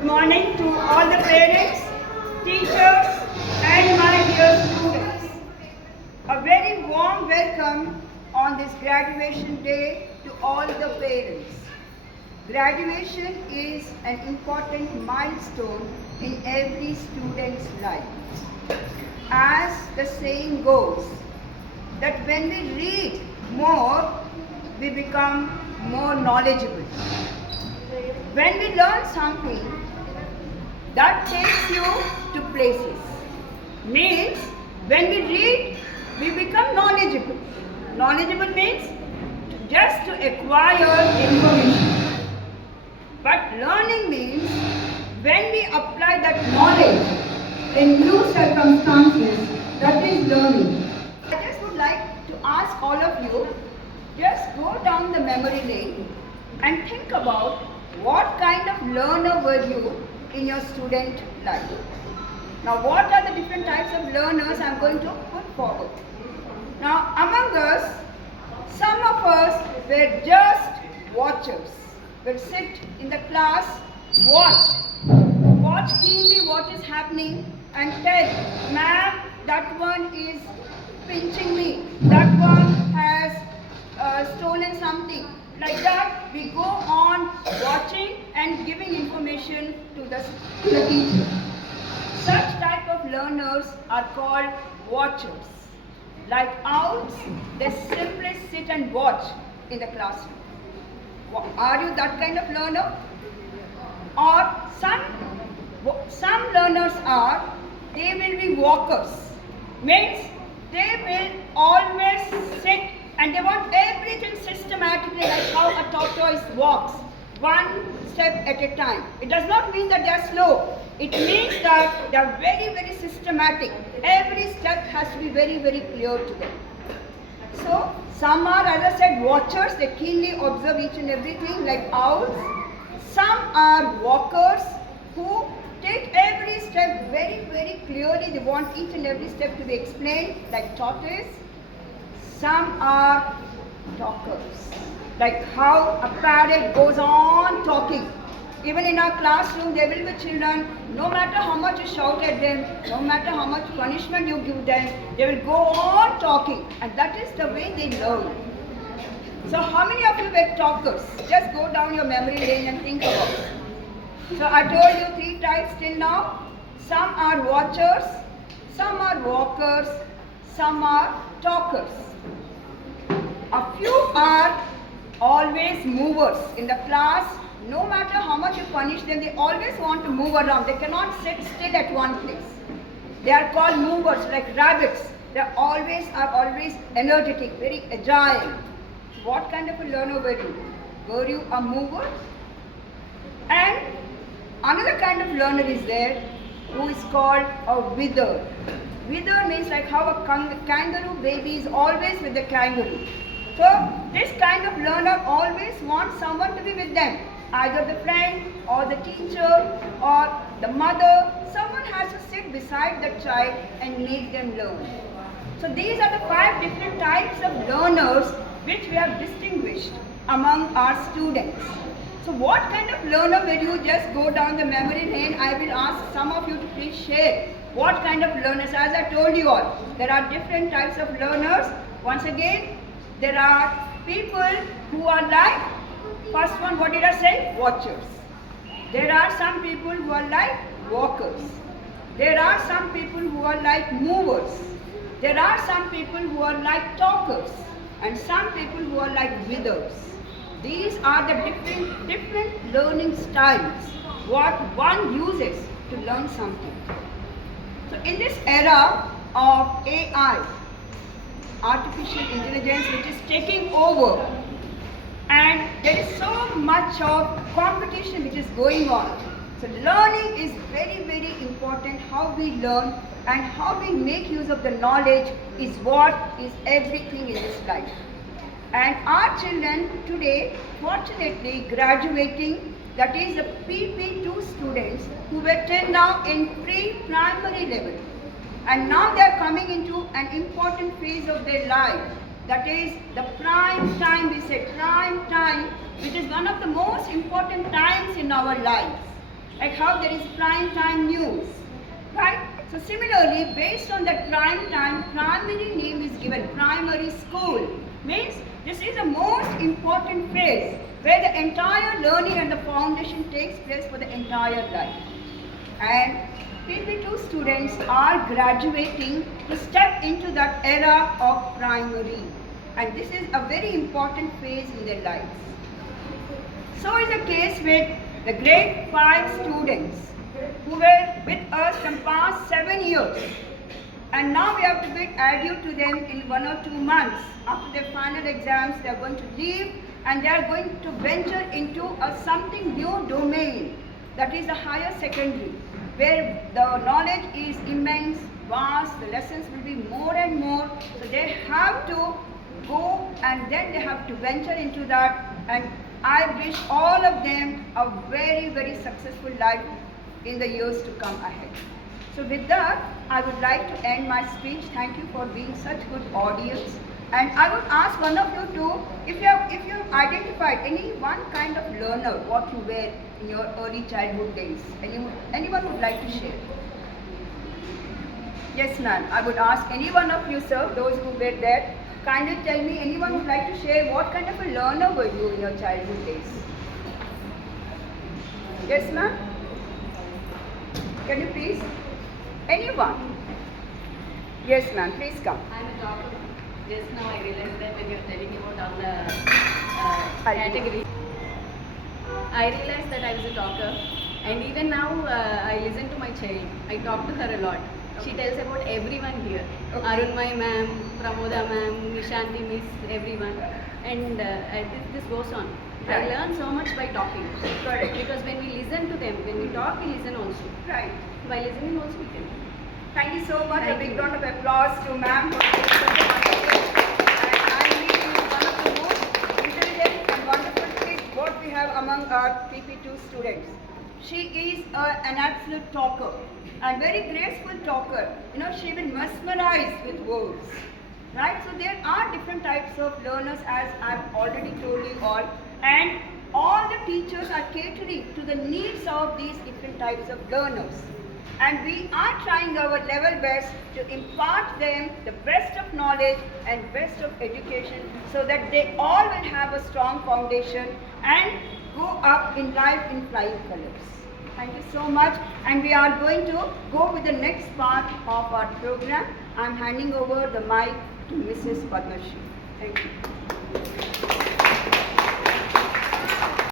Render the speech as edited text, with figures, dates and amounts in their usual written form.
Good morning to all the parents, teachers and my dear students. A very warm welcome on this graduation day to all the parents. Graduation is an important milestone in every student's life. As the saying goes, that when we read more, we become more knowledgeable. When we learn something, that takes you to places. Means, when we read, we become knowledgeable. Knowledgeable means just to acquire information. But learning means when we apply that knowledge in new circumstances, that is learning. I just would like to ask all of you, just go down the memory lane and think about what kind of learner were you in your student life. Now, what are the different types of learners I am going to put forward. Now, among us, some of us were just watchers. We'll sit in the class, watch keenly what is happening and tell, ma'am, that one is pinching me, that one has stolen something. Like that, we go on watching and giving information to the teacher. Such type of learners are called watchers. Like owls, they simply sit and watch in the classroom. Are you that kind of learner? Or some learners are, they will be walkers. Means they will always sit and they want everything systematically, like how a tortoise walks, one step at a time. It does not mean that they are slow. It means that they are very, very systematic. Every step has to be very, very clear to them. So, some are, as I said, watchers. They keenly observe each and everything, like owls. Some are walkers who take every step very, very clearly. They want each and every step to be explained, like tortoise. Some are talkers, like how a parrot goes on talking. Even in our classroom, there will be children, no matter how much you shout at them, no matter how much punishment you give them, they will go on talking. And that is the way they learn. So how many of you were talkers? Just go down your memory lane and think about it. So I told you 3 types till now. Some are watchers, some are walkers, some are talkers. A few are always movers in the class. No matter how much you punish them, they always want to move around. They cannot sit still at one place. They are called movers, like rabbits. They are always energetic, very agile. So what kind of a learner were you? Were you a mover? And another kind of learner is there who is called a wither. Wither means like how a kangaroo baby is always with the kangaroo. So this kind of learner always wants someone to be with them. Either the friend or the teacher or the mother. Someone has to sit beside the child and make them learn. So these are the 5 different types of learners which we have distinguished among our students. So what kind of learner will you? Just go down the memory lane. I will ask some of you to please share what kind of learners. As I told you all, there are different types of learners. Once again, there are people who are like, first one, what did I say? Watchers. There are some people who are like walkers. There are some people who are like movers. There are some people who are like talkers. And some people who are like withers. These are the different learning styles what one uses to learn something. So in this era of AI, artificial intelligence, which is taking over, and there is so much of competition which is going on. So learning is very, very important. How we learn and how we make use of the knowledge is what is everything in this life. And our children today, fortunately, graduating, that is the PP2 students who were till now in pre-primary level. And now they are coming into an important phase of their life. That is the prime time, we say prime time, which is one of the most important times in our lives. Like how there is prime time news, right? So similarly, based on that prime time, primary name is given, primary school. Means this is the most important phase where the entire learning and the foundation takes place for the entire life. And PP2 students are graduating to step into that era of primary. And this is a very important phase in their lives. So is the case with the grade 5 students who were with us from past 7 years. And now we have to be added to them in 1 or 2 months. After their final exams, they are going to leave and they are going to venture into a something new domain, that is the higher secondary, where the knowledge is immense, vast, the lessons will be more and more. So they have to go and then they have to venture into that, and I wish all of them a very, very successful life in the years to come ahead. So with that, I would like to end my speech. Thank you for being such good audience. And I would ask one of you to, if you have identified any one kind of learner, what you were in your early childhood days. Anyone would like to share? Yes, ma'am. I would ask any one of you, sir, those who were there, kindly tell me, anyone would like to share what kind of a learner were you in your childhood days? Yes, ma'am? Can you please? Anyone? Yes, ma'am. Please come. I'm a doctor. Just now I realized that when you're telling about all the categories, I realized that I was a talker, and even now I listen to my child. I talk to her a lot. She tells about everyone here. Okay. Arunmai ma'am, Pramoda ma'am, Nishanti miss, everyone. And this goes on. Right. I learn so much by talking. Correct. Because when we listen to them, when we talk, we listen also. Right. By listening also we can. Thank you so much. Thank A big you. round of applause to ma'am for being such a wonderful. And I believe she is one of the most intelligent and wonderful kids what we have among our PP2 students. She is an absolute talker and very graceful talker. You know, she will mesmerize with words. Right? So there are different types of learners, as I've already told you all. And all the teachers are catering to the needs of these different types of learners. And we are trying our level best to impart them the best of knowledge and best of education so that they all will have a strong foundation and go up in life in flying colors. Thank you so much. And we are going to go with the next part of our program. I'm handing over the mic to Mrs. Padma Shri. Thank you.